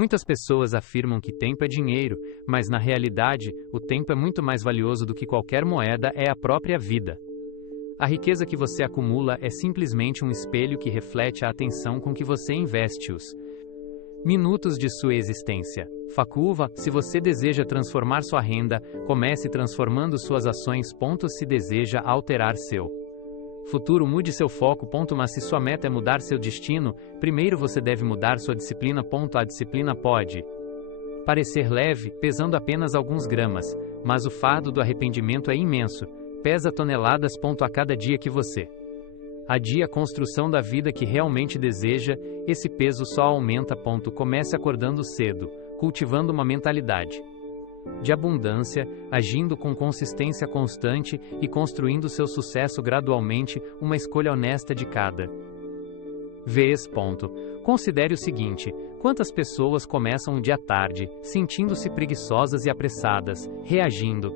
Muitas pessoas afirmam que tempo é dinheiro, mas na realidade, o tempo é muito mais valioso do que qualquer moeda, é a própria vida. A riqueza que você acumula é simplesmente um espelho que reflete a atenção com que você investe os minutos de sua existência. Facuva, se você deseja transformar sua renda, comece transformando suas ações. Se deseja alterar seu futuro, mude seu foco. Mas se sua meta é mudar seu destino, primeiro você deve mudar sua disciplina. A disciplina pode parecer leve, pesando apenas alguns gramas, mas o fardo do arrependimento é imenso, pesa toneladas. A cada dia que você adia a construção da vida que realmente deseja, esse peso só aumenta. Comece acordando cedo, cultivando uma mentalidade de abundância, agindo com consistência constante e construindo seu sucesso gradualmente, uma escolha honesta de cada vez. Considere o seguinte: quantas pessoas começam um dia tarde, sentindo-se preguiçosas e apressadas, reagindo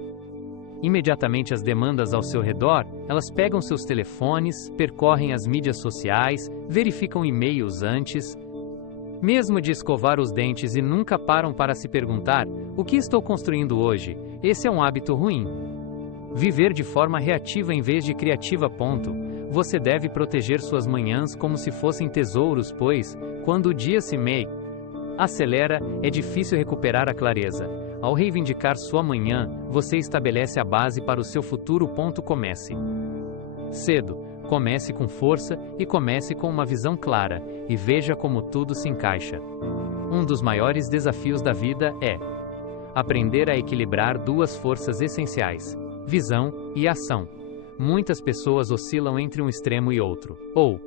imediatamente às demandas ao seu redor? Elas pegam seus telefones, percorrem as mídias sociais, verificam e-mails antes mesmo de escovar os dentes e nunca param para se perguntar: o que estou construindo hoje? Esse é um hábito ruim. Viver de forma reativa em vez de criativa. Você deve proteger suas manhãs como se fossem tesouros, pois, quando o dia se acelera, é difícil recuperar a clareza. Ao reivindicar sua manhã, você estabelece a base para o seu futuro. Comece cedo, comece com força e comece com uma visão clara, e veja como tudo se encaixa. Um dos maiores desafios da vida é aprender a equilibrar duas forças essenciais: visão e ação. Muitas pessoas oscilam entre um extremo e outro, ou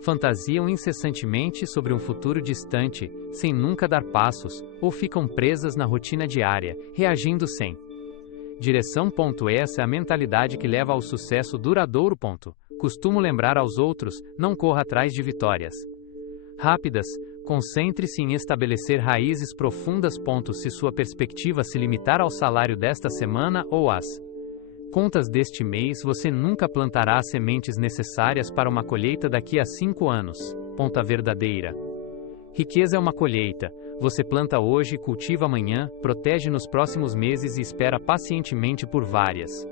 fantasiam incessantemente sobre um futuro distante, sem nunca dar passos, ou ficam presas na rotina diária, reagindo sem direção. Essa é a mentalidade que leva ao sucesso duradouro. Costumo lembrar aos outros: não corra atrás de vitórias rápidas, concentre-se em estabelecer raízes profundas. Se sua perspectiva se limitar ao salário desta semana ou às contas deste mês, você nunca plantará as sementes necessárias para uma colheita daqui a 5 anos. A verdadeira riqueza é uma colheita. Você planta hoje, cultiva amanhã, protege nos próximos meses e espera pacientemente por várias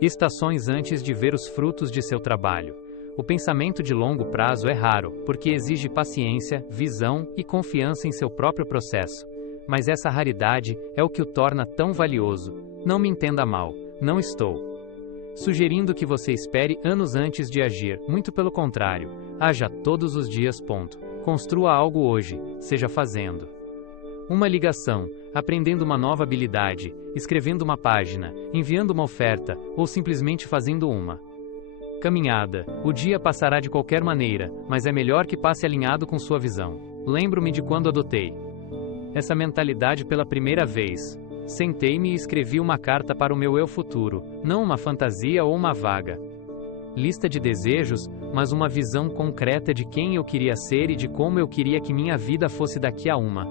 estações antes de ver os frutos de seu trabalho. O pensamento de longo prazo é raro, porque exige paciência, visão e confiança em seu próprio processo. Mas essa raridade é o que o torna tão valioso. Não me entenda mal, não estou sugerindo que você espere anos antes de agir, muito pelo contrário. Haja todos os dias. Construa algo hoje, seja fazendo uma ligação, aprendendo uma nova habilidade, escrevendo uma página, enviando uma oferta, ou simplesmente fazendo uma caminhada. O dia passará de qualquer maneira, mas é melhor que passe alinhado com sua visão. Lembro-me de quando adotei essa mentalidade pela primeira vez. Sentei-me e escrevi uma carta para o meu eu futuro, não uma fantasia ou uma vaga lista de desejos, mas uma visão concreta de quem eu queria ser e de como eu queria que minha vida fosse daqui a uma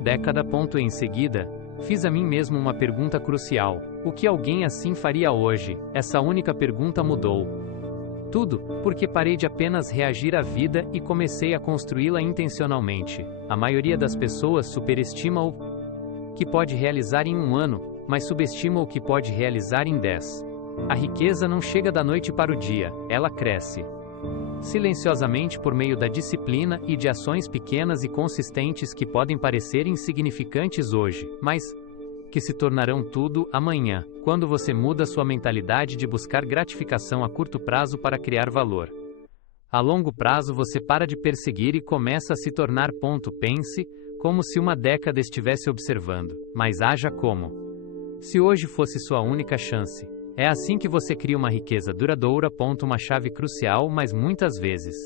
década. Em seguida, fiz a mim mesmo uma pergunta crucial: o que alguém assim faria hoje? Essa única pergunta mudou tudo, porque parei de apenas reagir à vida e comecei a construí-la intencionalmente. A maioria das pessoas superestima o que pode realizar em 1 ano, mas subestima o que pode realizar em 10. A riqueza não chega da noite para o dia, ela cresce silenciosamente por meio da disciplina e de ações pequenas e consistentes que podem parecer insignificantes hoje, mas que se tornarão tudo amanhã, quando você muda sua mentalidade de buscar gratificação a curto prazo para criar valor. A longo prazo você para de perseguir e começa a se tornar. Pense como se uma década estivesse observando, mas haja como se hoje fosse sua única chance. É assim que você cria uma riqueza duradoura. Uma chave crucial, mas muitas vezes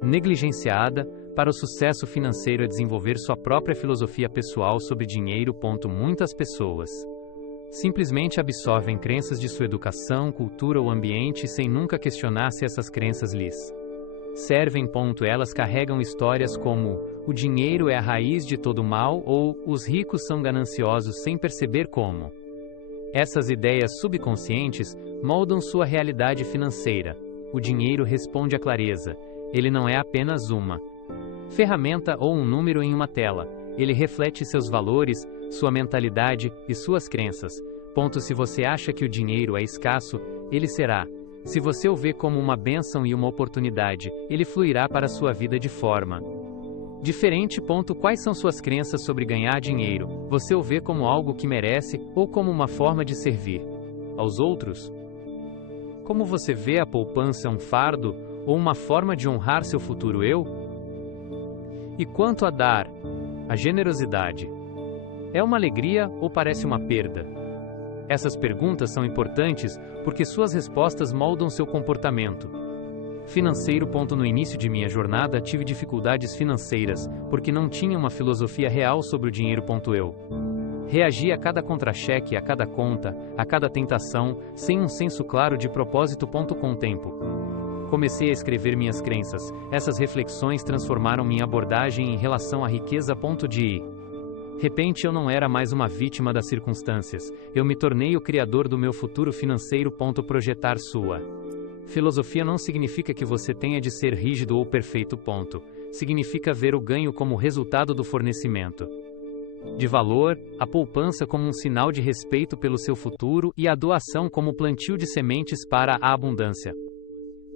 negligenciada, para o sucesso financeiro é desenvolver sua própria filosofia pessoal sobre dinheiro. Muitas pessoas simplesmente absorvem crenças de sua educação, cultura ou ambiente sem nunca questionar se essas crenças lhes servem. Elas carregam histórias como: o dinheiro é a raiz de todo mal, ou os ricos são gananciosos, sem perceber como essas ideias subconscientes moldam sua realidade financeira. O dinheiro responde à clareza. Ele não é apenas uma ferramenta ou um número em uma tela. Ele reflete seus valores, sua mentalidade e suas crenças. Se você acha que o dinheiro é escasso, ele será. Se você o vê como uma bênção e uma oportunidade, ele fluirá para a sua vida de forma diferente. Quais são suas crenças sobre ganhar dinheiro? Você o vê como algo que merece ou como uma forma de servir aos outros? Como você vê a poupança um fardo ou uma forma de honrar seu futuro eu? E quanto a dar, a generosidade, é uma alegria ou parece uma perda? Essas perguntas são importantes porque suas respostas moldam seu comportamento financeiro. No início de minha jornada tive dificuldades financeiras porque não tinha uma filosofia real sobre o dinheiro. Eu reagi a cada contra-cheque, a cada conta, a cada tentação, sem um senso claro de propósito. Com o tempo, comecei a escrever minhas crenças. Essas reflexões transformaram minha abordagem em relação à riqueza. De repente eu não era mais uma vítima das circunstâncias, eu me tornei o criador do meu futuro financeiro. Projetar sua filosofia não significa que você tenha de ser rígido ou perfeito. Significa ver o ganho como resultado do fornecimento de valor, a poupança como um sinal de respeito pelo seu futuro e a doação como plantio de sementes para a abundância.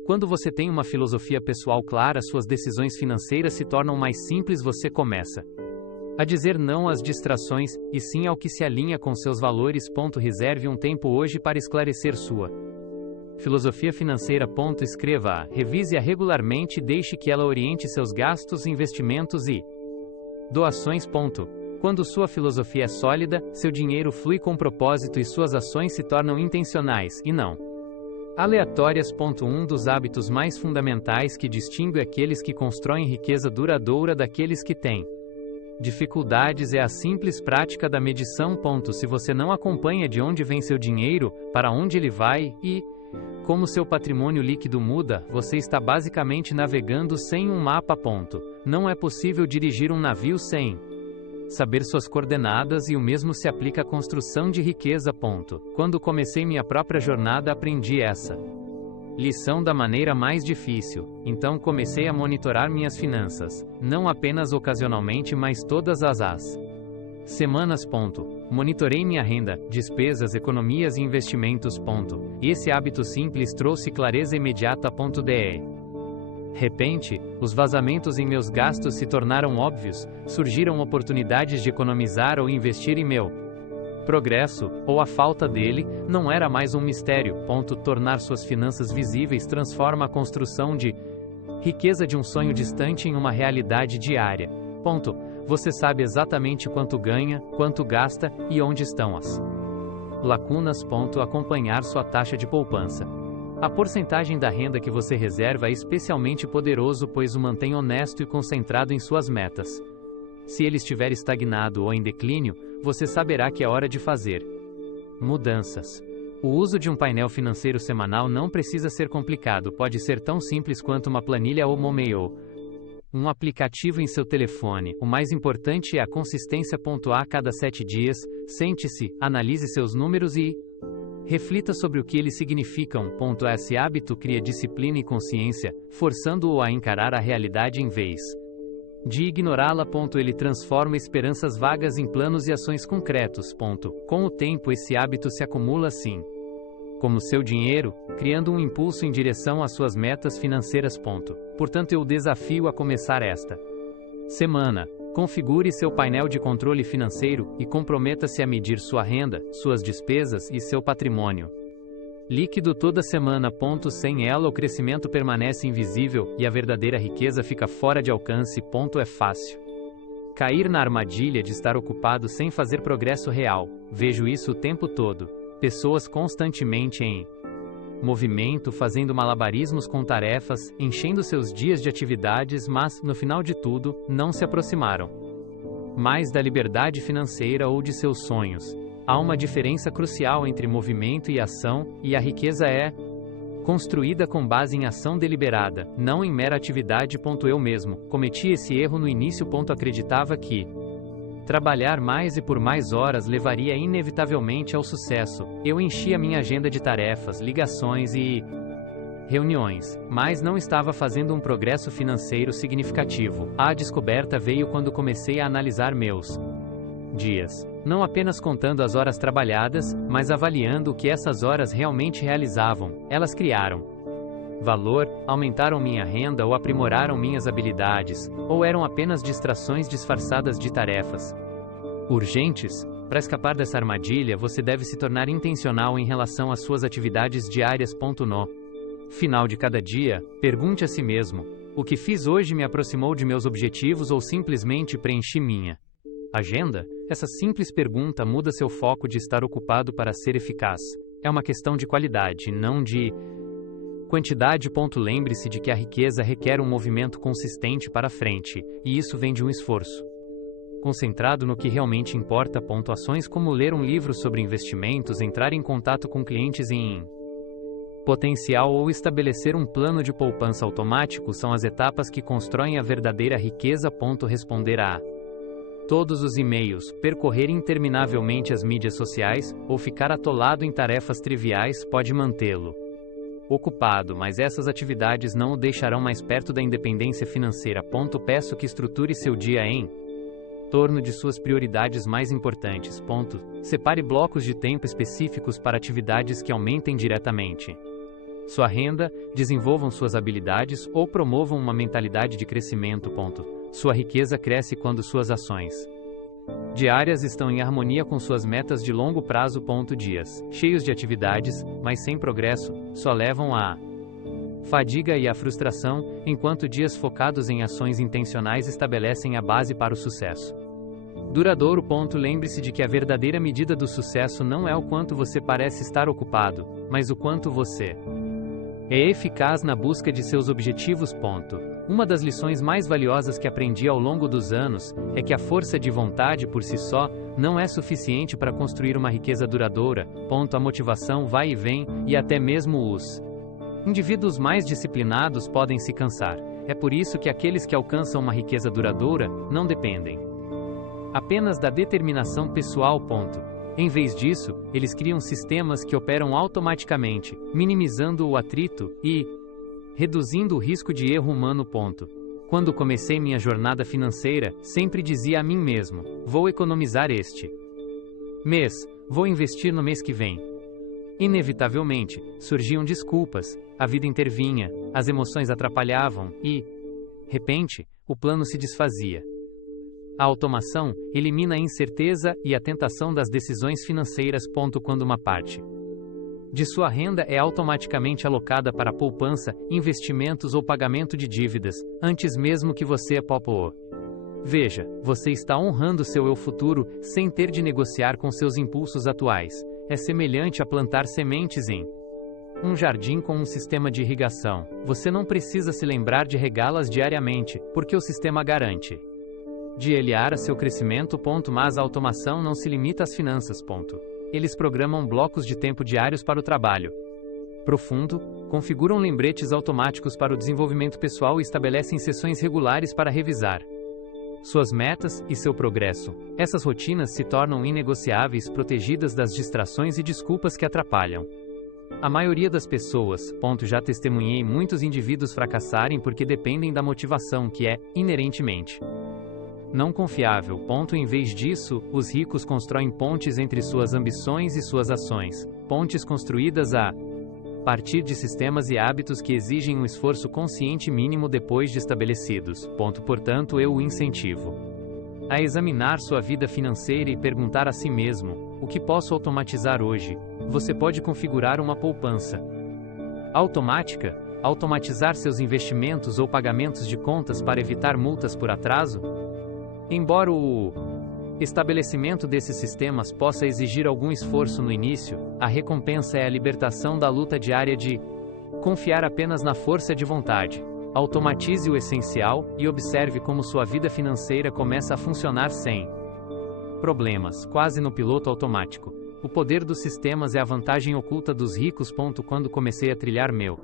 Quando você tem uma filosofia pessoal clara, suas decisões financeiras se tornam mais simples. Você começa a dizer não às distrações, e sim ao que se alinha com seus valores. Reserve um tempo hoje para esclarecer sua filosofia financeira. Escreva-a, revise-a regularmente e deixe que ela oriente seus gastos, investimentos e doações. Quando sua filosofia é sólida, seu dinheiro flui com propósito e suas ações se tornam intencionais, e não aleatórias. Um dos hábitos mais fundamentais que distingue aqueles que constroem riqueza duradoura daqueles que têm dificuldades é a simples prática da medição. Se você não acompanha de onde vem seu dinheiro, para onde ele vai e como seu patrimônio líquido muda, você está basicamente navegando sem um mapa. Não é possível dirigir um navio sem saber suas coordenadas, e o mesmo se aplica à construção de riqueza. Quando comecei minha própria jornada, aprendi essa lição da maneira mais difícil. Então comecei a monitorar minhas finanças, não apenas ocasionalmente, mas todas as semanas. Monitorei minha renda, despesas, economias e investimentos. Esse hábito simples trouxe clareza imediata. De repente, os vazamentos em meus gastos se tornaram óbvios, surgiram oportunidades de economizar ou investir em meu progresso, ou a falta dele, não era mais um mistério. Tornar suas finanças visíveis transforma a construção de riqueza de um sonho distante em uma realidade diária. Você sabe exatamente quanto ganha, quanto gasta e onde estão as lacunas. Acompanhar sua taxa de poupança. A porcentagem da renda que você reserva é especialmente poderoso, pois o mantém honesto e concentrado em suas metas. Se ele estiver estagnado ou em declínio, você saberá que é hora de fazer mudanças. O uso de um painel financeiro semanal não precisa ser complicado, pode ser tão simples quanto uma planilha ou Momeo, um aplicativo em seu telefone. O mais importante é a consistência. A cada 7 dias, sente-se, analise seus números e reflita sobre o que eles significam. Esse hábito cria disciplina e consciência, forçando-o a encarar a realidade em vez de ignorá-la. Ele transforma esperanças vagas em planos e ações concretos. Com o tempo, esse hábito se acumula assim como seu dinheiro, criando um impulso em direção às suas metas financeiras. Portanto, eu o desafio a começar esta semana. Configure seu painel de controle financeiro e comprometa-se a medir sua renda, suas despesas e seu patrimônio líquido toda semana. Sem ela, o crescimento permanece invisível e a verdadeira riqueza fica fora de alcance. É fácil cair na armadilha de estar ocupado sem fazer progresso real. Vejo isso o tempo todo. Pessoas constantemente em movimento, fazendo malabarismos com tarefas, enchendo seus dias de atividades, mas, no final de tudo, não se aproximaram mais da liberdade financeira ou de seus sonhos. Há uma diferença crucial entre movimento e ação, e a riqueza é construída com base em ação deliberada, não em mera atividade. Eu mesmo cometi esse erro no início. Acreditava que trabalhar mais e por mais horas levaria inevitavelmente ao sucesso. Eu enchia minha agenda de tarefas, ligações e reuniões, mas não estava fazendo um progresso financeiro significativo. A descoberta veio quando comecei a analisar meus dias, não apenas contando as horas trabalhadas, mas avaliando o que essas horas realmente realizavam. Elas criaram valor, aumentaram minha renda ou aprimoraram minhas habilidades, ou eram apenas distrações disfarçadas de tarefas urgentes? Para escapar dessa armadilha, você deve se tornar intencional em relação às suas atividades diárias. No final de cada dia, pergunte a si mesmo: o que fiz hoje me aproximou de meus objetivos ou simplesmente preenchi minha agenda? Essa simples pergunta muda seu foco de estar ocupado para ser eficaz. É uma questão de qualidade, não de quantidade. Lembre-se de que a riqueza requer um movimento consistente para frente, e isso vem de um esforço concentrado no que realmente importa. Ações como ler um livro sobre investimentos, entrar em contato com clientes em potencial ou estabelecer um plano de poupança automático são as etapas que constroem a verdadeira riqueza. Responder a todos os e-mails, percorrer interminavelmente as mídias sociais, ou ficar atolado em tarefas triviais pode mantê-lo ocupado, mas essas atividades não o deixarão mais perto da independência financeira. Peço que estruture seu dia em torno de suas prioridades mais importantes. Separe blocos de tempo específicos para atividades que aumentem diretamente sua renda, desenvolvam suas habilidades ou promovam uma mentalidade de crescimento. Sua riqueza cresce quando suas ações diárias estão em harmonia com suas metas de longo prazo. Dias cheios de atividades, mas sem progresso, só levam à fadiga e à frustração, enquanto dias focados em ações intencionais estabelecem a base para o sucesso duradouro. Lembre-se de que a verdadeira medida do sucesso não é o quanto você parece estar ocupado, mas o quanto você é eficaz na busca de seus objetivos. Uma das lições mais valiosas que aprendi ao longo dos anos é que a força de vontade por si só não é suficiente para construir uma riqueza duradoura. A motivação vai e vem, e até mesmo os indivíduos mais disciplinados podem se cansar. É por isso que aqueles que alcançam uma riqueza duradoura não dependem apenas da determinação pessoal. Em vez disso, eles criam sistemas que operam automaticamente, minimizando o atrito e reduzindo o risco de erro humano. Quando comecei minha jornada financeira, sempre dizia a mim mesmo: vou economizar este mês, vou investir no mês que vem. Inevitavelmente, surgiam desculpas, a vida intervinha, as emoções atrapalhavam e, de repente, o plano se desfazia. A automação elimina a incerteza e a tentação das decisões financeiras. Quando uma parte de sua renda é automaticamente alocada para poupança, investimentos ou pagamento de dívidas, antes mesmo que você veja, você está honrando seu eu futuro, sem ter de negociar com seus impulsos atuais. É semelhante a plantar sementes em um jardim com um sistema de irrigação. Você não precisa se lembrar de regá-las diariamente, porque o sistema garante de aliar a seu crescimento. Mas a automação não se limita às finanças. Eles programam blocos de tempo diários para o trabalho profundo, configuram lembretes automáticos para o desenvolvimento pessoal e estabelecem sessões regulares para revisar suas metas e seu progresso. Essas rotinas se tornam inegociáveis, protegidas das distrações e desculpas que atrapalham a maioria das pessoas. Já testemunhei muitos indivíduos fracassarem porque dependem da motivação que é, inerentemente, não confiável. Em vez disso, os ricos constroem pontes entre suas ambições e suas ações, pontes construídas a partir de sistemas e hábitos que exigem um esforço consciente mínimo depois de estabelecidos. Portanto, eu o incentivo a examinar sua vida financeira e perguntar a si mesmo: o que posso automatizar hoje? Você pode configurar uma poupança automática, automatizar seus investimentos ou pagamentos de contas para evitar multas por atraso. Embora o estabelecimento desses sistemas possa exigir algum esforço no início, a recompensa é a libertação da luta diária de confiar apenas na força de vontade. Automatize o essencial e observe como sua vida financeira começa a funcionar sem problemas, quase no piloto automático. O poder dos sistemas é a vantagem oculta dos ricos. Quando comecei a trilhar meu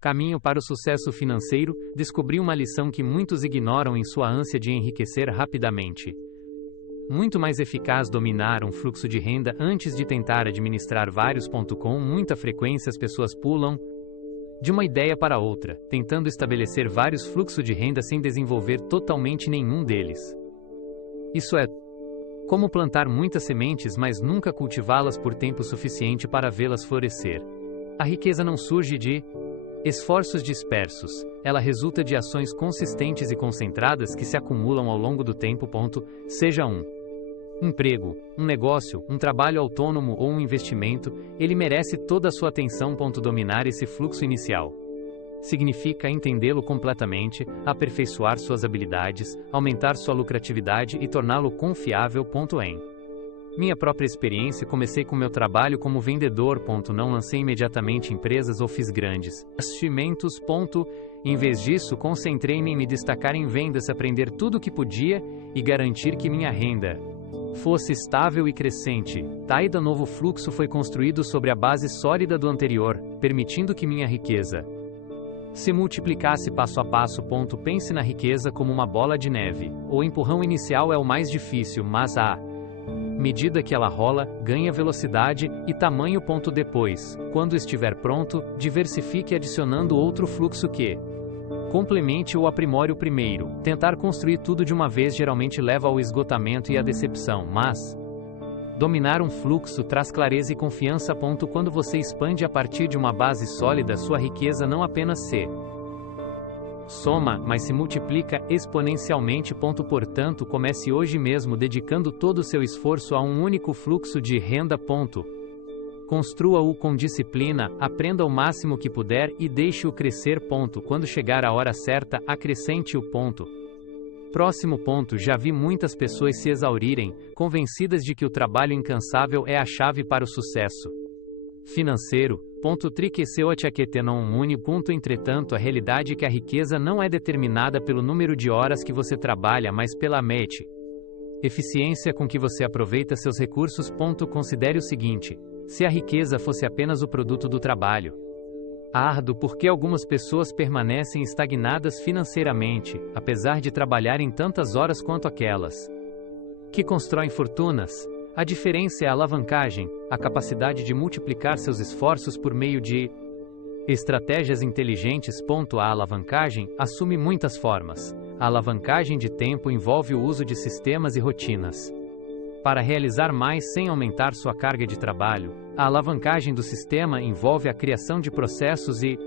caminho para o sucesso financeiro, descobri uma lição que muitos ignoram em sua ânsia de enriquecer rapidamente. Muito mais eficaz dominar um fluxo de renda antes de tentar administrar vários. Com muita frequência as pessoas pulam de uma ideia para outra, tentando estabelecer vários fluxos de renda sem desenvolver totalmente nenhum deles. Isso é como plantar muitas sementes, mas nunca cultivá-las por tempo suficiente para vê-las florescer. A riqueza não surge de esforços dispersos, ela resulta de ações consistentes e concentradas que se acumulam ao longo do tempo. Seja um emprego, um negócio, um trabalho autônomo ou um investimento, ele merece toda a sua atenção. Dominar esse fluxo inicial significa entendê-lo completamente, aperfeiçoar suas habilidades, aumentar sua lucratividade e torná-lo confiável. Em minha própria experiência, comecei com meu trabalho como vendedor. Não lancei imediatamente empresas ou fiz grandes investimentos. Em vez disso, concentrei-me em me destacar em vendas, aprender tudo o que podia e garantir que minha renda fosse estável e crescente. Cada novo fluxo foi construído sobre a base sólida do anterior, permitindo que minha riqueza se multiplicasse passo a passo. Pense na riqueza como uma bola de neve. O empurrão inicial é o mais difícil, mas à medida que ela rola, ganha velocidade e tamanho. Depois, quando estiver pronto, diversifique adicionando outro fluxo que complemente ou aprimore o primeiro. Tentar construir tudo de uma vez geralmente leva ao esgotamento e à decepção, mas dominar um fluxo traz clareza e confiança. Quando você expande a partir de uma base sólida, sua riqueza não apenas se soma, mas se multiplica exponencialmente. Portanto, comece hoje mesmo dedicando todo o seu esforço a um único fluxo de renda. Construa-o com disciplina, aprenda o máximo que puder e deixe-o crescer. Quando chegar a hora certa, acrescente-o. Próximo ponto. Já vi muitas pessoas se exaurirem, convencidas de que o trabalho incansável é a chave para o sucesso financeiro. Entretanto, a realidade é que a riqueza não é determinada pelo número de horas que você trabalha, mas pela eficiência com que você aproveita seus recursos. Considere o seguinte: se a riqueza fosse apenas o produto do trabalho árduo, por que algumas pessoas permanecem estagnadas financeiramente, apesar de trabalharem tantas horas quanto aquelas que constroem fortunas? A diferença é a alavancagem, a capacidade de multiplicar seus esforços por meio de estratégias inteligentes. A alavancagem assume muitas formas. A alavancagem de tempo envolve o uso de sistemas e rotinas para realizar mais sem aumentar sua carga de trabalho. A alavancagem do sistema envolve a criação de processos e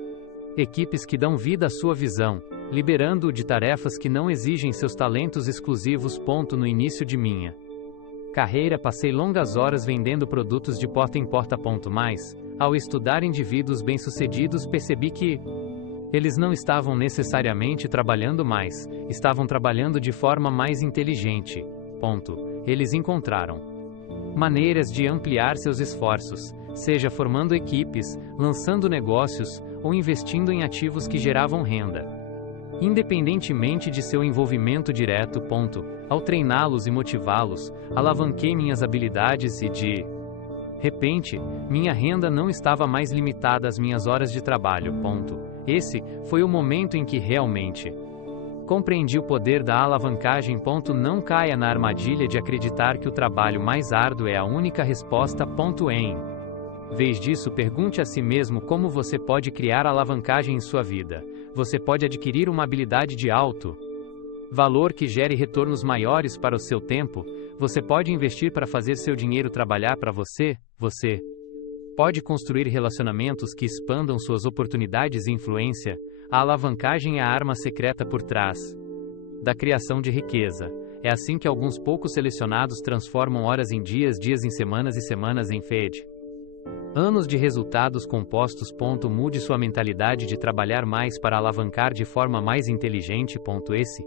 equipes que dão vida à sua visão, liberando-o de tarefas que não exigem seus talentos exclusivos. No início de minha carreira, passei longas horas vendendo produtos de porta em porta. Mas, ao estudar indivíduos bem-sucedidos, percebi que eles não estavam necessariamente trabalhando mais, estavam trabalhando de forma mais inteligente. Eles encontraram maneiras de ampliar seus esforços, seja formando equipes, lançando negócios ou investindo em ativos que geravam renda, independentemente de seu envolvimento direto. Ao treiná-los e motivá-los, alavanquei minhas habilidades e, de repente, minha renda não estava mais limitada às minhas horas de trabalho. Esse foi o momento em que realmente compreendi o poder da alavancagem. Não caia na armadilha de acreditar que o trabalho mais árduo é a única resposta. Em vez disso, pergunte a si mesmo como você pode criar alavancagem em sua vida. Você pode adquirir uma habilidade de alto valor que gere retornos maiores para o seu tempo. Você pode investir para fazer seu dinheiro trabalhar para você. Você pode construir relacionamentos que expandam suas oportunidades e influência. A alavancagem é a arma secreta por trás da criação de riqueza. É assim que alguns poucos selecionados transformam horas em dias, dias em semanas e semanas em anos de resultados compostos. Mude sua mentalidade de trabalhar mais para alavancar de forma mais inteligente. Esse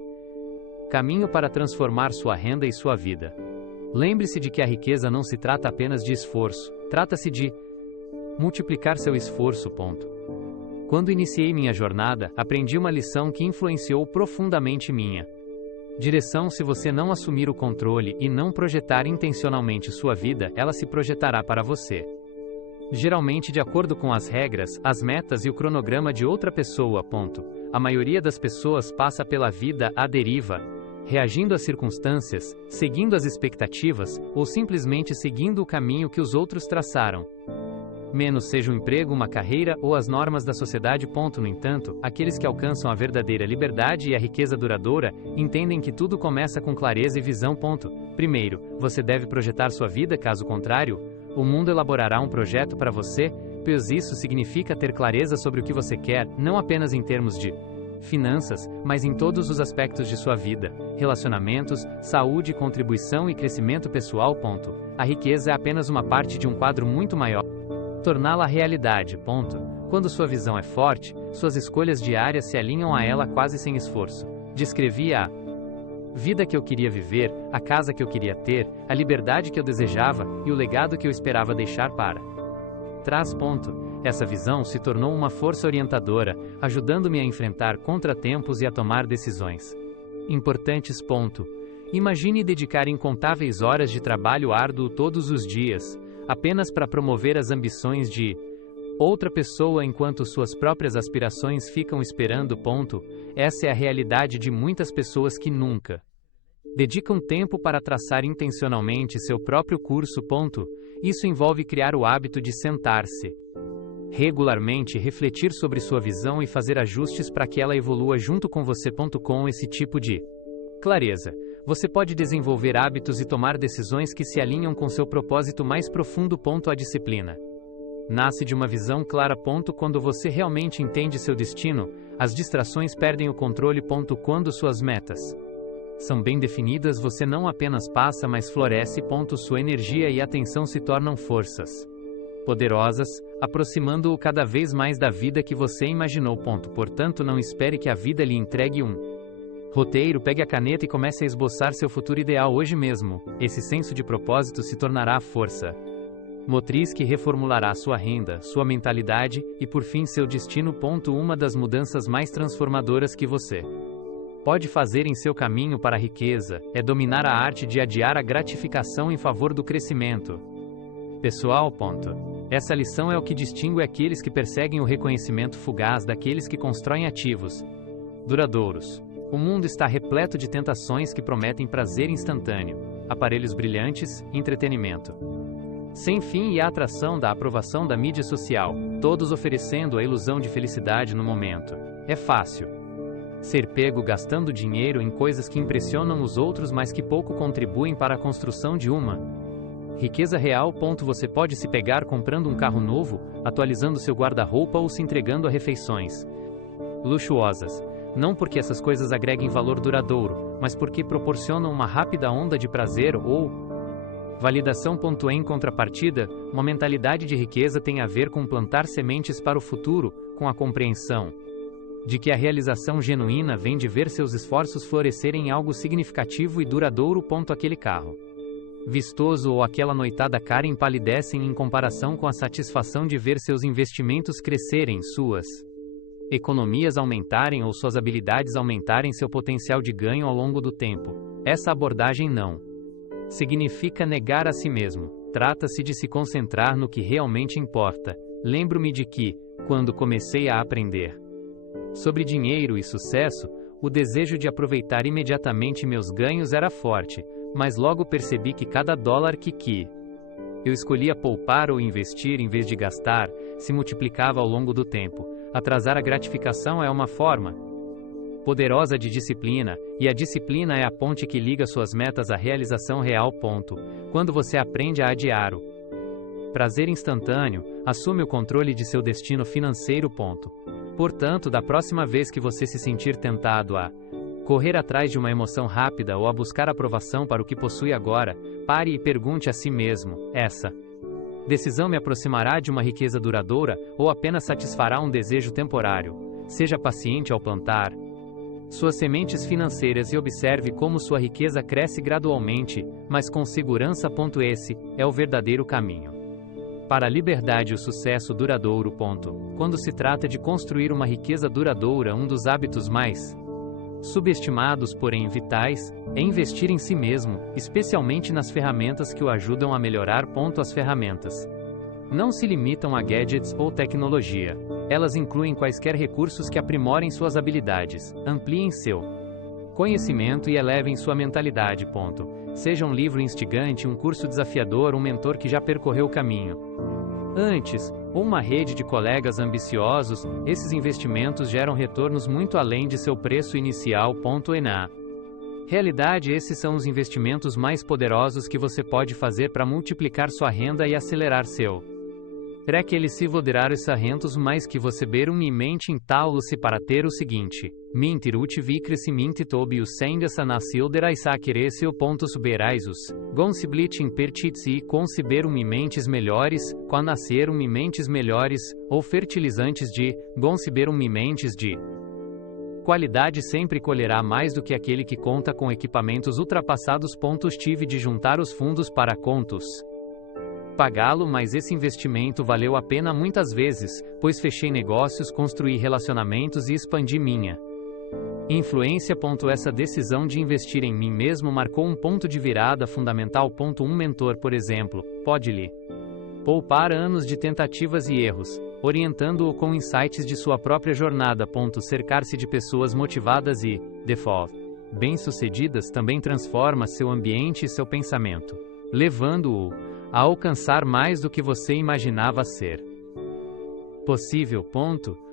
caminho para transformar sua renda e sua vida. Lembre-se de que a riqueza não se trata apenas de esforço, trata-se de multiplicar seu esforço. Quando iniciei minha jornada, aprendi uma lição que influenciou profundamente minha direção. Se você não assumir o controle e não projetar intencionalmente sua vida, ela se projetará para você, geralmente de acordo com as regras, as metas e o cronograma de outra pessoa. A maioria das pessoas passa pela vida à deriva, reagindo às circunstâncias, seguindo as expectativas, ou simplesmente seguindo o caminho que os outros traçaram. menos seja um emprego, uma carreira ou as normas da sociedade. No entanto, aqueles que alcançam a verdadeira liberdade e a riqueza duradoura entendem que tudo começa com clareza e visão. Primeiro, você deve projetar sua vida, caso contrário, o mundo elaborará um projeto para você, pois isso significa ter clareza sobre o que você quer, não apenas em termos de finanças, mas em todos os aspectos de sua vida, relacionamentos, saúde, contribuição e crescimento pessoal. A riqueza é apenas uma parte de um quadro muito maior. Torná-la realidade. Quando sua visão é forte, suas escolhas diárias se alinham a ela quase sem esforço. Descrevi a vida que eu queria viver, a casa que eu queria ter, a liberdade que eu desejava e o legado que eu esperava deixar para trás. Essa visão se tornou uma força orientadora, ajudando-me a enfrentar contratempos e a tomar decisões importantes. Imagine dedicar incontáveis horas de trabalho árduo todos os dias, apenas para promover as ambições de outra pessoa enquanto suas próprias aspirações ficam esperando. Essa é a realidade de muitas pessoas que nunca dedicam tempo para traçar intencionalmente seu próprio curso. Isso envolve criar o hábito de sentar-se regularmente, refletir sobre sua visão e fazer ajustes para que ela evolua junto com você. Com esse tipo de clareza, você pode desenvolver hábitos e tomar decisões que se alinham com seu propósito mais profundo. A disciplina nasce de uma visão clara. Quando você realmente entende seu destino, as distrações perdem o controle. Quando suas metas são bem definidas, você não apenas passa, mas floresce. Sua energia e atenção se tornam forças poderosas, aproximando-o cada vez mais da vida que você imaginou. Portanto, não espere que a vida lhe entregue um roteiro. Pegue a caneta e comece a esboçar seu futuro ideal hoje mesmo. Esse senso de propósito se tornará a força motriz que reformulará sua renda, sua mentalidade e, por fim, seu destino. Uma das mudanças mais transformadoras que você pode fazer em seu caminho para a riqueza é dominar a arte de adiar a gratificação em favor do crescimento pessoal. Essa lição é o que distingue aqueles que perseguem o reconhecimento fugaz daqueles que constroem ativos duradouros. O mundo está repleto de tentações que prometem prazer instantâneo, aparelhos brilhantes, entretenimento sem fim e a atração da aprovação da mídia social, todos oferecendo a ilusão de felicidade no momento. É fácil ser pego gastando dinheiro em coisas que impressionam os outros, mas que pouco contribuem para a construção de uma riqueza real. Você pode se pegar comprando um carro novo, atualizando seu guarda-roupa ou se entregando a refeições luxuosas. Não porque essas coisas agreguem valor duradouro, mas porque proporcionam uma rápida onda de prazer ou validação. Em contrapartida, uma mentalidade de riqueza tem a ver com plantar sementes para o futuro, com a compreensão de que a realização genuína vem de ver seus esforços florescerem em algo significativo e duradouro. Aquele carro vistoso ou aquela noitada cara empalidecem em comparação com a satisfação de ver seus investimentos crescerem, suas economias aumentarem ou suas habilidades aumentarem seu potencial de ganho ao longo do tempo. Essa abordagem não significa negar a si mesmo. Trata-se de se concentrar no que realmente importa. Lembro-me de que, quando comecei a aprender sobre dinheiro e sucesso, o desejo de aproveitar imediatamente meus ganhos era forte, mas logo percebi que cada dólar que eu escolhia poupar ou investir em vez de gastar, se multiplicava ao longo do tempo. Atrasar a gratificação é uma forma poderosa de disciplina, e a disciplina é a ponte que liga suas metas à realização real. Quando você aprende a adiar o prazer instantâneo, assume o controle de seu destino financeiro. Portanto, da próxima vez que você se sentir tentado a correr atrás de uma emoção rápida ou a buscar aprovação para o que possui agora, pare e pergunte a si mesmo: essa decisão me aproximará de uma riqueza duradoura ou apenas satisfará um desejo temporário? Seja paciente ao plantar suas sementes financeiras e observe como sua riqueza cresce gradualmente, mas com segurança. Esse é o verdadeiro caminho para a liberdade e o sucesso duradouro. Quando se trata de construir uma riqueza duradoura, um dos hábitos mais subestimados, porém vitais, é investir em si mesmo, especialmente nas ferramentas que o ajudam a melhorar. As ferramentas não se limitam a gadgets ou tecnologia. Elas incluem quaisquer recursos que aprimorem suas habilidades, ampliem seu conhecimento e elevem sua mentalidade. Seja um livro instigante, um curso desafiador, um mentor que já percorreu o caminho antes, ou uma rede de colegas ambiciosos, esses investimentos geram retornos muito além de seu preço inicial. Na realidade, esses são os investimentos mais poderosos que você pode fazer para multiplicar sua renda e acelerar seu se voderar os rentos mais que você ber em mente em tal-se para ter o seguinte. Mintir vi crescimento tobius sendessa nascilderai saquereceu pontos beraisus, gonsiblitin pertitsi conceber mentes melhores, quando nascer mentes melhores, ou fertilizantes de, gonceber mentes de qualidade sempre colherá mais do que aquele que conta com equipamentos ultrapassados. Tive de juntar os fundos para contos pagá-lo, mas esse investimento valeu a pena muitas vezes, pois fechei negócios, construí relacionamentos e expandi minha influência. Essa decisão de investir em mim mesmo marcou um ponto de virada fundamental. Um mentor, por exemplo, pode lhe poupar anos de tentativas e erros, orientando-o com insights de sua própria jornada. Cercar-se de pessoas motivadas e, default, bem-sucedidas também transforma seu ambiente e seu pensamento, levando-o a alcançar mais do que você imaginava ser possível.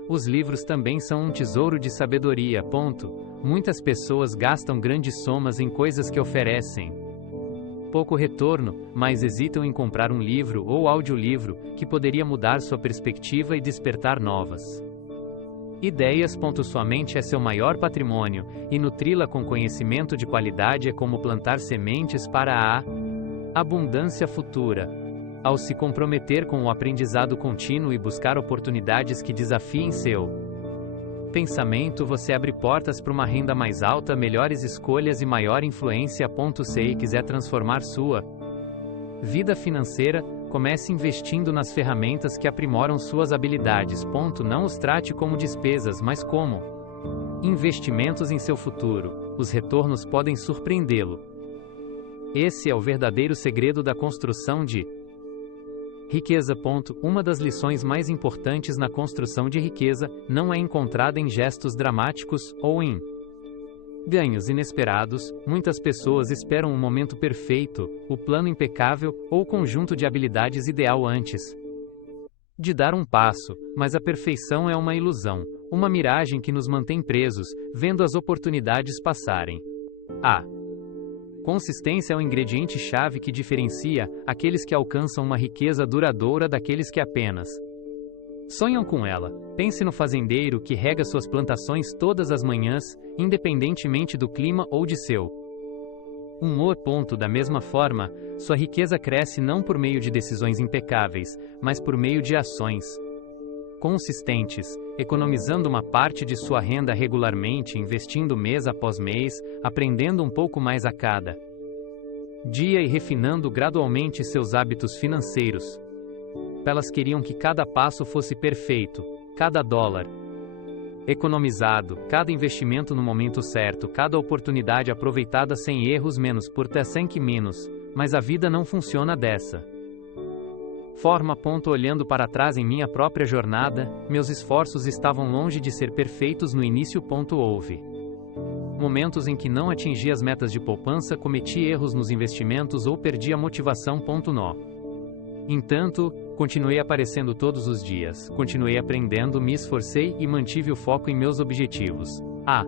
Os livros também são um tesouro de sabedoria. Muitas pessoas gastam grandes somas em coisas que oferecem pouco retorno, mas hesitam em comprar um livro ou audiolivro que poderia mudar sua perspectiva e despertar novas ideias. Sua mente é seu maior patrimônio, e nutri-la com conhecimento de qualidade é como plantar sementes para a abundância futura. Ao se comprometer com o aprendizado contínuo e buscar oportunidades que desafiem seu pensamento, você abre portas para uma renda mais alta, melhores escolhas e maior influência. Se quiser transformar sua vida financeira, comece investindo nas ferramentas que aprimoram suas habilidades. Não os trate como despesas, mas como investimentos em seu futuro. Os retornos podem surpreendê-lo. Esse é o verdadeiro segredo da construção de riqueza. Uma das lições mais importantes na construção de riqueza não é encontrada em gestos dramáticos ou em ganhos inesperados. Muitas pessoas esperam um momento perfeito, o plano impecável ou o conjunto de habilidades ideal antes de dar um passo, mas a perfeição é uma ilusão, uma miragem que nos mantém presos, vendo as oportunidades passarem. A consistência é o ingrediente-chave que diferencia aqueles que alcançam uma riqueza duradoura daqueles que apenas sonham com ela. Pense no fazendeiro que rega suas plantações todas as manhãs, independentemente do clima ou de seu humor. Da mesma forma, sua riqueza cresce não por meio de decisões impecáveis, mas por meio de ações consistentes, economizando uma parte de sua renda regularmente, investindo mês após mês, aprendendo um pouco mais a cada dia e refinando gradualmente seus hábitos financeiros. Elas queriam que cada passo fosse perfeito, cada dólar economizado, cada investimento no momento certo, cada oportunidade aproveitada sem erros menos, mas a vida não funciona dessa forma. Olhando para trás em minha própria jornada, meus esforços estavam longe de ser perfeitos no início. Houve momentos em que não atingi as metas de poupança, cometi erros nos investimentos ou perdi a motivação. No entanto, continuei aparecendo todos os dias, continuei aprendendo, me esforcei e mantive o foco em meus objetivos. A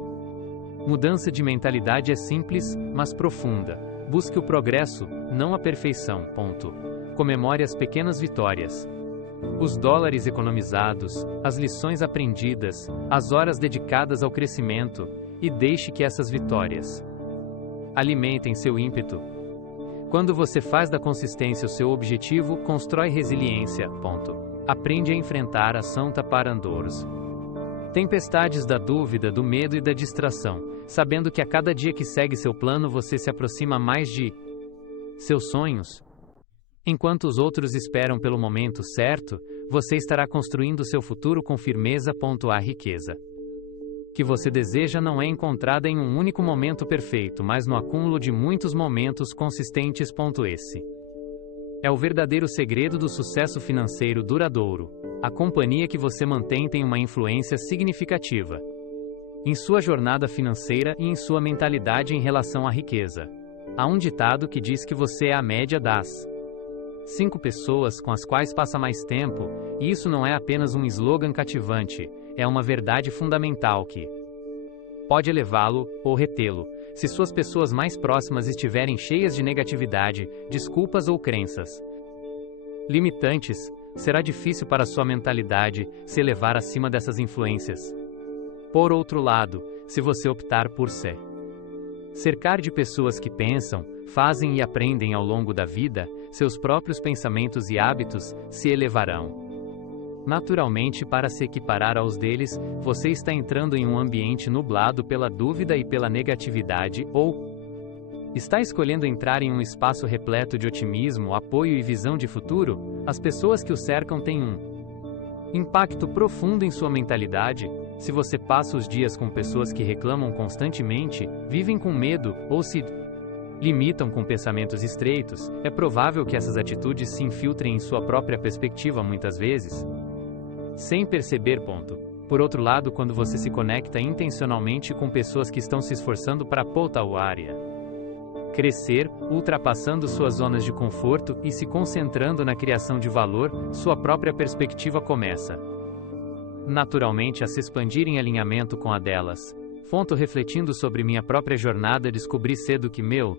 mudança de mentalidade é simples, mas profunda. Busque o progresso, não a perfeição. Comemore as pequenas vitórias, os dólares economizados, as lições aprendidas, as horas dedicadas ao crescimento, e deixe que essas vitórias alimentem seu ímpeto. Quando você faz da consistência o seu objetivo, constrói resiliência. Aprende a enfrentar a Santa Parandouros tempestades da dúvida, do medo e da distração, sabendo que a cada dia que segue seu plano você se aproxima mais de seus sonhos. Enquanto os outros esperam pelo momento certo, você estará construindo seu futuro com firmeza. A riqueza que você deseja não é encontrada em um único momento perfeito, mas no acúmulo de muitos momentos consistentes. Esse é o verdadeiro segredo do sucesso financeiro duradouro. A companhia que você mantém tem uma influência significativa em sua jornada financeira e em sua mentalidade em relação à riqueza. Há um ditado que diz que você é a média das 5 pessoas com as quais passa mais tempo, e isso não é apenas um slogan cativante, é uma verdade fundamental que pode elevá-lo ou retê-lo, se suas pessoas mais próximas estiverem cheias de negatividade, desculpas ou crenças limitantes. Será difícil para sua mentalidade se elevar acima dessas influências. Por outro lado, se você optar por se cercar de pessoas que pensam, fazem e aprendem ao longo da vida, seus próprios pensamentos e hábitos se elevarão naturalmente para se equiparar aos deles. Você está entrando em um ambiente nublado pela dúvida e pela negatividade, ou está escolhendo entrar em um espaço repleto de otimismo, apoio e visão de futuro? As pessoas que o cercam têm um impacto profundo em sua mentalidade. Se você passa os dias com pessoas que reclamam constantemente, vivem com medo ou se limitam com pensamentos estreitos, é provável que essas atitudes se infiltrem em sua própria perspectiva muitas vezes, sem perceber. Por outro lado, quando você se conecta intencionalmente com pessoas que estão se esforçando para crescer, ultrapassando suas zonas de conforto e se concentrando na criação de valor, sua própria perspectiva começa naturalmente a se expandir em alinhamento com a delas. Refletindo sobre minha própria jornada, descobri cedo que meu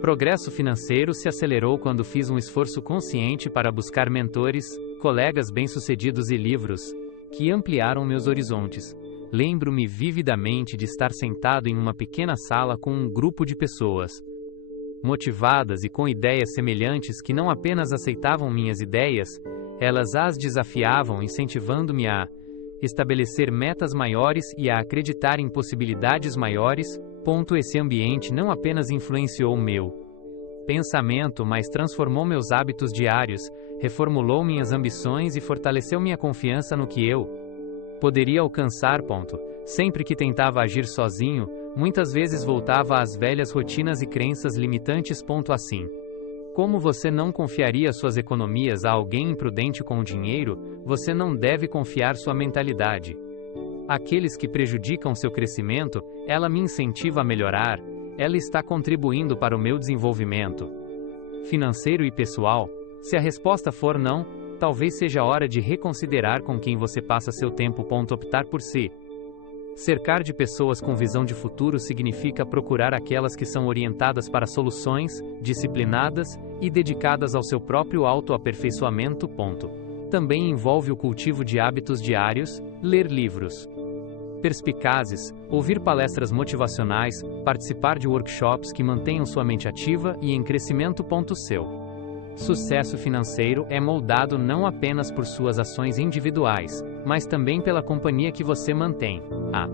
progresso financeiro se acelerou quando fiz um esforço consciente para buscar mentores, colegas bem-sucedidos e livros que ampliaram meus horizontes. Lembro-me vividamente de estar sentado em uma pequena sala com um grupo de pessoas motivadas e com ideias semelhantes que não apenas aceitavam minhas ideias, elas as desafiavam, incentivando-me a estabelecer metas maiores e a acreditar em possibilidades maiores. Esse ambiente não apenas influenciou meu pensamento, mas transformou meus hábitos diários, reformulou minhas ambições e fortaleceu minha confiança no que eu poderia alcançar. Sempre que tentava agir sozinho, muitas vezes voltava às velhas rotinas e crenças limitantes. Assim, como você não confiaria suas economias a alguém imprudente com o dinheiro, você não deve confiar sua mentalidade àqueles que prejudicam seu crescimento. Ela me incentiva a melhorar, ela está contribuindo para o meu desenvolvimento financeiro e pessoal. Se a resposta for não, talvez seja hora de reconsiderar com quem você passa seu tempo. Optar por si cercar de pessoas com visão de futuro significa procurar aquelas que são orientadas para soluções, disciplinadas e dedicadas ao seu próprio autoaperfeiçoamento. Também envolve o cultivo de hábitos diários, ler livros perspicazes, ouvir palestras motivacionais, participar de workshops que mantenham sua mente ativa e em crescimento. Seu sucesso financeiro é moldado não apenas por suas ações individuais, mas também pela companhia que você mantém, a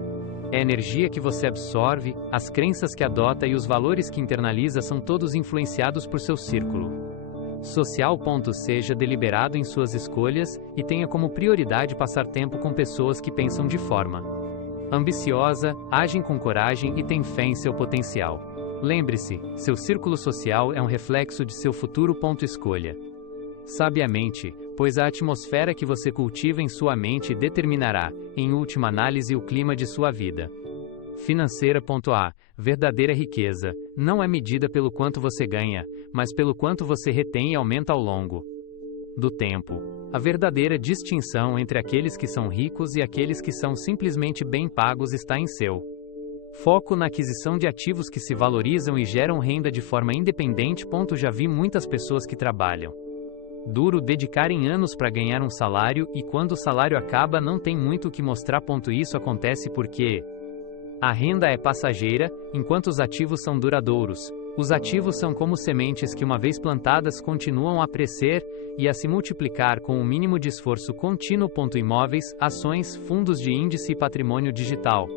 energia que você absorve, as crenças que adota e os valores que internaliza são todos influenciados por seu círculo social. Seja deliberado em suas escolhas e tenha como prioridade passar tempo com pessoas que pensam de forma ambiciosa, agem com coragem e têm fé em seu potencial. Lembre-se, seu círculo social é um reflexo de seu futuro. Escolha sabiamente, pois a atmosfera que você cultiva em sua mente determinará, em última análise, o clima de sua vida financeira. A verdadeira riqueza não é medida pelo quanto você ganha, mas pelo quanto você retém e aumenta ao longo do tempo. A verdadeira distinção entre aqueles que são ricos e aqueles que são simplesmente bem pagos está em seu foco na aquisição de ativos que se valorizam e geram renda de forma independente. Já vi muitas pessoas que trabalham duro dedicarem anos para ganhar um salário e quando o salário acaba não tem muito o que mostrar. Isso acontece porque a renda é passageira, enquanto os ativos são duradouros. Os ativos são como sementes que, uma vez plantadas, continuam a crescer e a se multiplicar com um mínimo de esforço contínuo. Imóveis, ações, fundos de índice e patrimônio digital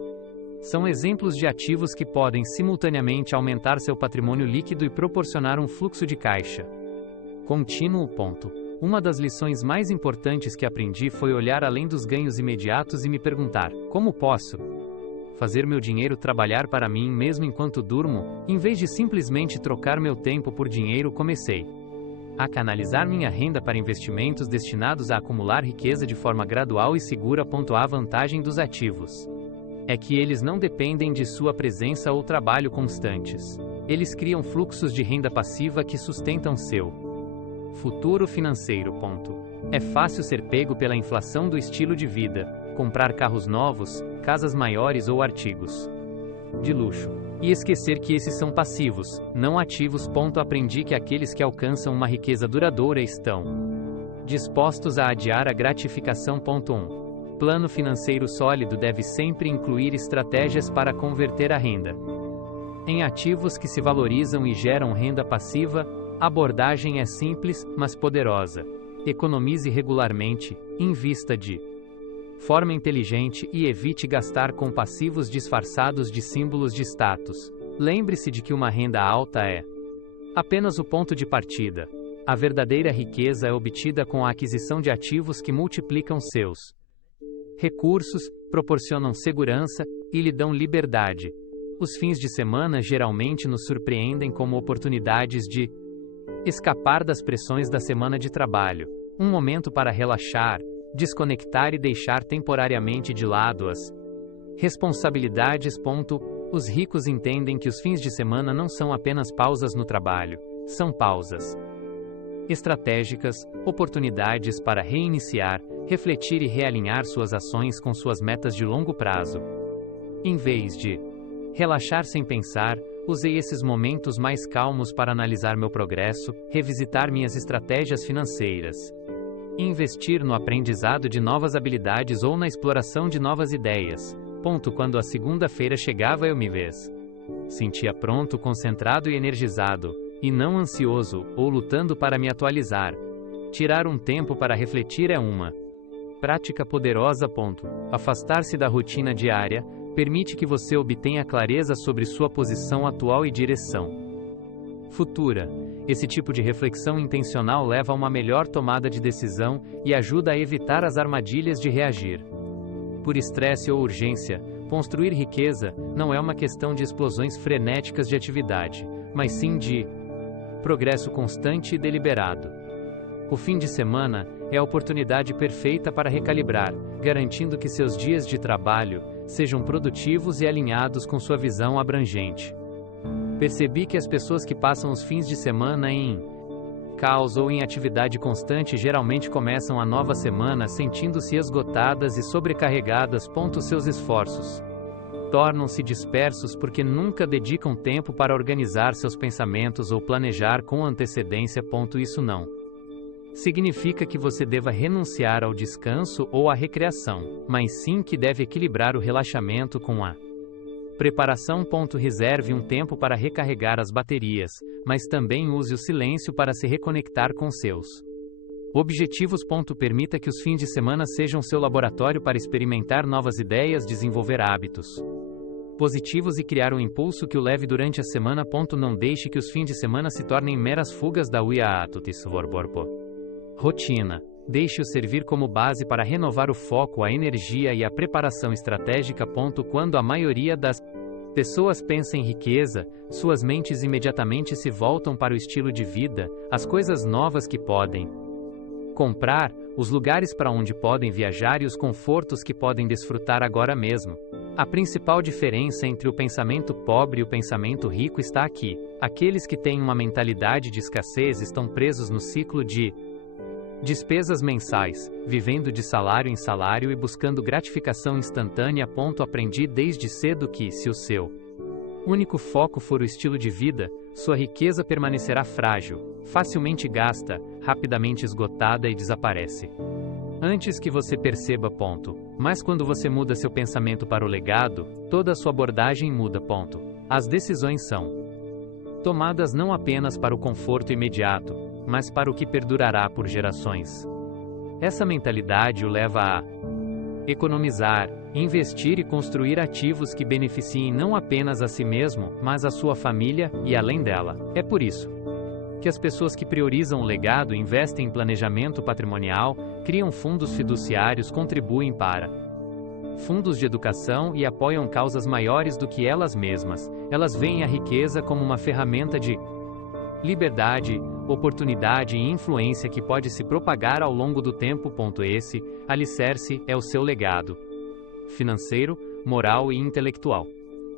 são exemplos de ativos que podem simultaneamente aumentar seu patrimônio líquido e proporcionar um fluxo de caixa contínuo. Uma das lições mais importantes que aprendi foi olhar além dos ganhos imediatos e me perguntar: como posso fazer meu dinheiro trabalhar para mim mesmo enquanto durmo? Em vez de simplesmente trocar meu tempo por dinheiro, comecei a canalizar minha renda para investimentos destinados a acumular riqueza de forma gradual e segura. A vantagem dos ativos é que eles não dependem de sua presença ou trabalho constantes. Eles criam fluxos de renda passiva que sustentam seu Futuro financeiro. É fácil ser pego pela inflação do estilo de vida, comprar carros novos, casas maiores ou artigos de luxo. E esquecer que esses são passivos, não ativos. Aprendi que aqueles que alcançam uma riqueza duradoura estão dispostos a adiar a gratificação. 1. Plano financeiro sólido deve sempre incluir estratégias para converter a renda em ativos que se valorizam e geram renda passiva. A abordagem é simples, mas poderosa. Economize regularmente, invista de forma inteligente e evite gastar com passivos disfarçados de símbolos de status. Lembre-se de que uma renda alta é apenas o ponto de partida. A verdadeira riqueza é obtida com a aquisição de ativos que multiplicam seus recursos, proporcionam segurança e lhe dão liberdade. Os fins de semana geralmente nos surpreendem como oportunidades de escapar das pressões da semana de trabalho, um momento para relaxar, desconectar e deixar temporariamente de lado as responsabilidades. Os ricos entendem que os fins de semana não são apenas pausas no trabalho, são pausas estratégicas, oportunidades para reiniciar, refletir e realinhar suas ações com suas metas de longo prazo. Em vez de relaxar sem pensar, usei esses momentos mais calmos para analisar meu progresso, revisitar minhas estratégias financeiras e investir no aprendizado de novas habilidades ou na exploração de novas ideias. Quando a segunda-feira chegava eu me sentia pronto, concentrado e energizado, e não ansioso ou lutando para me atualizar. Tirar um tempo para refletir é uma prática poderosa. Afastar-se da rotina diária permite que você obtenha clareza sobre sua posição atual e direção futura. Esse tipo de reflexão intencional leva a uma melhor tomada de decisão e ajuda a evitar as armadilhas de reagir por estresse ou urgência. Construir riqueza não é uma questão de explosões frenéticas de atividade, mas sim de progresso constante e deliberado. O fim de semana é a oportunidade perfeita para recalibrar, garantindo que seus dias de trabalho sejam produtivos e alinhados com sua visão abrangente. Percebi que as pessoas que passam os fins de semana em caos ou em atividade constante geralmente começam a nova semana sentindo-se esgotadas e sobrecarregadas. Seus esforços tornam-se dispersos porque nunca dedicam tempo para organizar seus pensamentos ou planejar com antecedência. Isso não significa que você deva renunciar ao descanso ou à recreação, mas sim que deve equilibrar o relaxamento com a preparação. Reserve um tempo para recarregar as baterias, mas também use o silêncio para se reconectar com seus objetivos. Permita que os fins de semana sejam seu laboratório para experimentar novas ideias, desenvolver hábitos positivos e criar um impulso que o leve durante a semana. Não deixe que os fins de semana se tornem meras fugas da rotina. Deixe-o servir como base para renovar o foco, a energia e a preparação estratégica. Quando a maioria das pessoas pensa em riqueza, suas mentes imediatamente se voltam para o estilo de vida, as coisas novas que podem comprar, os lugares para onde podem viajar e os confortos que podem desfrutar agora mesmo. A principal diferença entre o pensamento pobre e o pensamento rico está aqui. Aqueles que têm uma mentalidade de escassez estão presos no ciclo de despesas mensais, vivendo de salário em salário e buscando gratificação instantânea. Aprendi desde cedo que, se o seu único foco for o estilo de vida, sua riqueza permanecerá frágil, facilmente gasta, rapidamente esgotada e desaparece antes que você perceba. Mas quando você muda seu pensamento para o legado, toda a sua abordagem muda. As decisões são tomadas não apenas para o conforto imediato, mas para o que perdurará por gerações. Essa mentalidade o leva a economizar, investir e construir ativos que beneficiem não apenas a si mesmo, mas a sua família e além dela. É por isso que as pessoas que priorizam o legado investem em planejamento patrimonial, criam fundos fiduciários, contribuem para fundos de educação e apoiam causas maiores do que elas mesmas. Elas veem a riqueza como uma ferramenta de liberdade, oportunidade e influência que pode se propagar ao longo do tempo. Esse alicerce é o seu legado financeiro, moral e intelectual.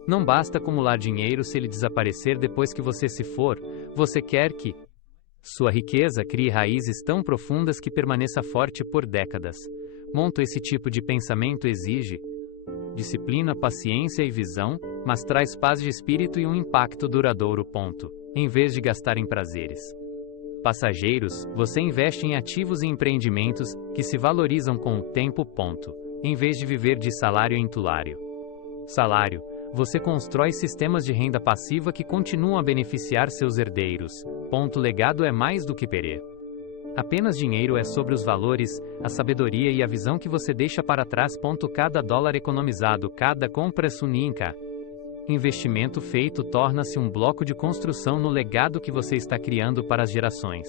Não basta acumular dinheiro se ele desaparecer depois que você se for. Você quer que Sua riqueza crie raízes tão profundas que permaneça forte por décadas. Esse tipo de pensamento exige disciplina, paciência e visão, mas traz paz de espírito e um impacto duradouro. Em vez de gastar em prazeres passageiros, você investe em ativos e empreendimentos que se valorizam com o tempo. Em vez de viver de salário em salário, você constrói sistemas de renda passiva que continuam a beneficiar seus herdeiros. Legado é mais do que apenas dinheiro, é sobre os valores, a sabedoria e a visão que você deixa para trás. Cada dólar economizado, cada compra única, investimento feito torna-se um bloco de construção no legado que você está criando para as gerações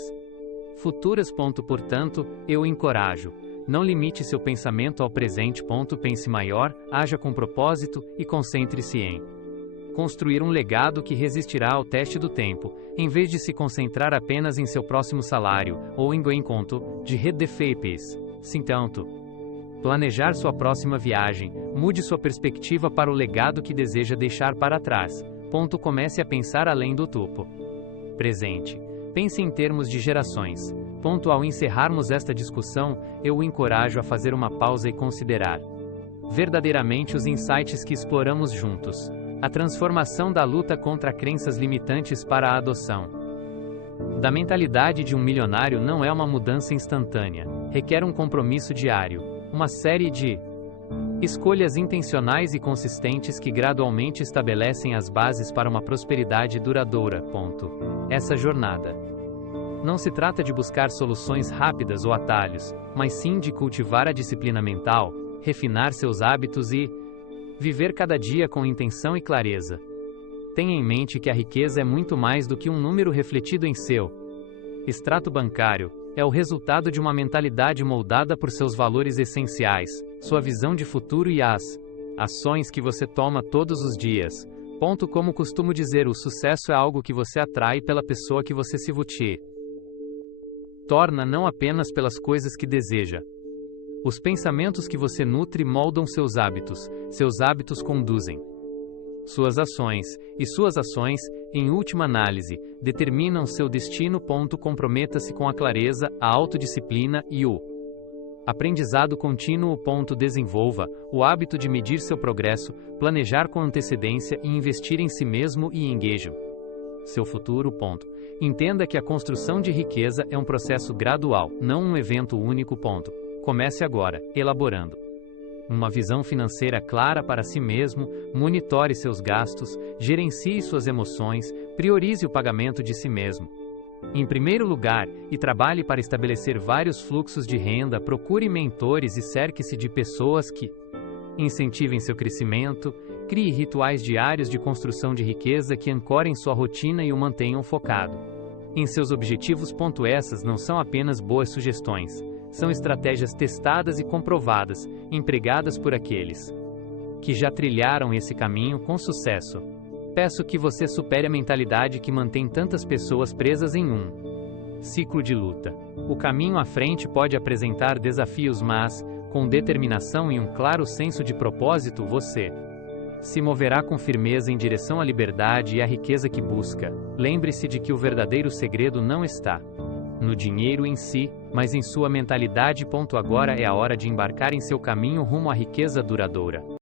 futuras. Portanto, eu encorajo. Não limite seu pensamento ao presente. Pense maior, haja com propósito e concentre-se em construir um legado que resistirá ao teste do tempo, em vez de se concentrar apenas em seu próximo salário ou em ganho de redefapes. Planejar sua próxima viagem, mude sua perspectiva para o legado que deseja deixar para trás. Comece a pensar além do topo presente. Pense em termos de gerações. Ao encerrarmos esta discussão, eu o encorajo a fazer uma pausa e considerar verdadeiramente os insights que exploramos juntos. A transformação da luta contra crenças limitantes para a adoção da mentalidade de um milionário não é uma mudança instantânea. Requer um compromisso diário, uma série de escolhas intencionais e consistentes que gradualmente estabelecem as bases para uma prosperidade duradoura. Essa jornada não se trata de buscar soluções rápidas ou atalhos, mas sim de cultivar a disciplina mental, refinar seus hábitos e viver cada dia com intenção e clareza. Tenha em mente que a riqueza é muito mais do que um número refletido em seu extrato bancário. É o resultado de uma mentalidade moldada por seus valores essenciais, sua visão de futuro e as ações que você toma todos os dias. Como costumo dizer, o sucesso é algo que você atrai pela pessoa que você se torna, não apenas pelas coisas que deseja. Os pensamentos que você nutre moldam seus hábitos conduzem suas ações, e suas ações, em última análise, determinam seu destino. Comprometa-se com a clareza, a autodisciplina e o aprendizado contínuo. Desenvolva o hábito de medir seu progresso, planejar com antecedência e investir em si mesmo e engage seu futuro. Entenda que a construção de riqueza é um processo gradual, não um evento único. Comece agora, elaborando uma visão financeira clara para si mesmo, monitore seus gastos, gerencie suas emoções, priorize o pagamento de si mesmo em primeiro lugar, e trabalhe para estabelecer vários fluxos de renda. Procure mentores e cerque-se de pessoas que incentivem seu crescimento. Crie rituais diários de construção de riqueza que ancorem sua rotina e o mantenham focado em seus objetivos. Essas não são apenas boas sugestões. São estratégias testadas e comprovadas, empregadas por aqueles que já trilharam esse caminho com sucesso. Peço que você supere a mentalidade que mantém tantas pessoas presas em um ciclo de luta. O caminho à frente pode apresentar desafios, mas, com determinação e um claro senso de propósito, você se moverá com firmeza em direção à liberdade e à riqueza que busca. Lembre-se de que o verdadeiro segredo não está no dinheiro em si, mas em sua mentalidade. Agora é a hora de embarcar em seu caminho rumo à riqueza duradoura.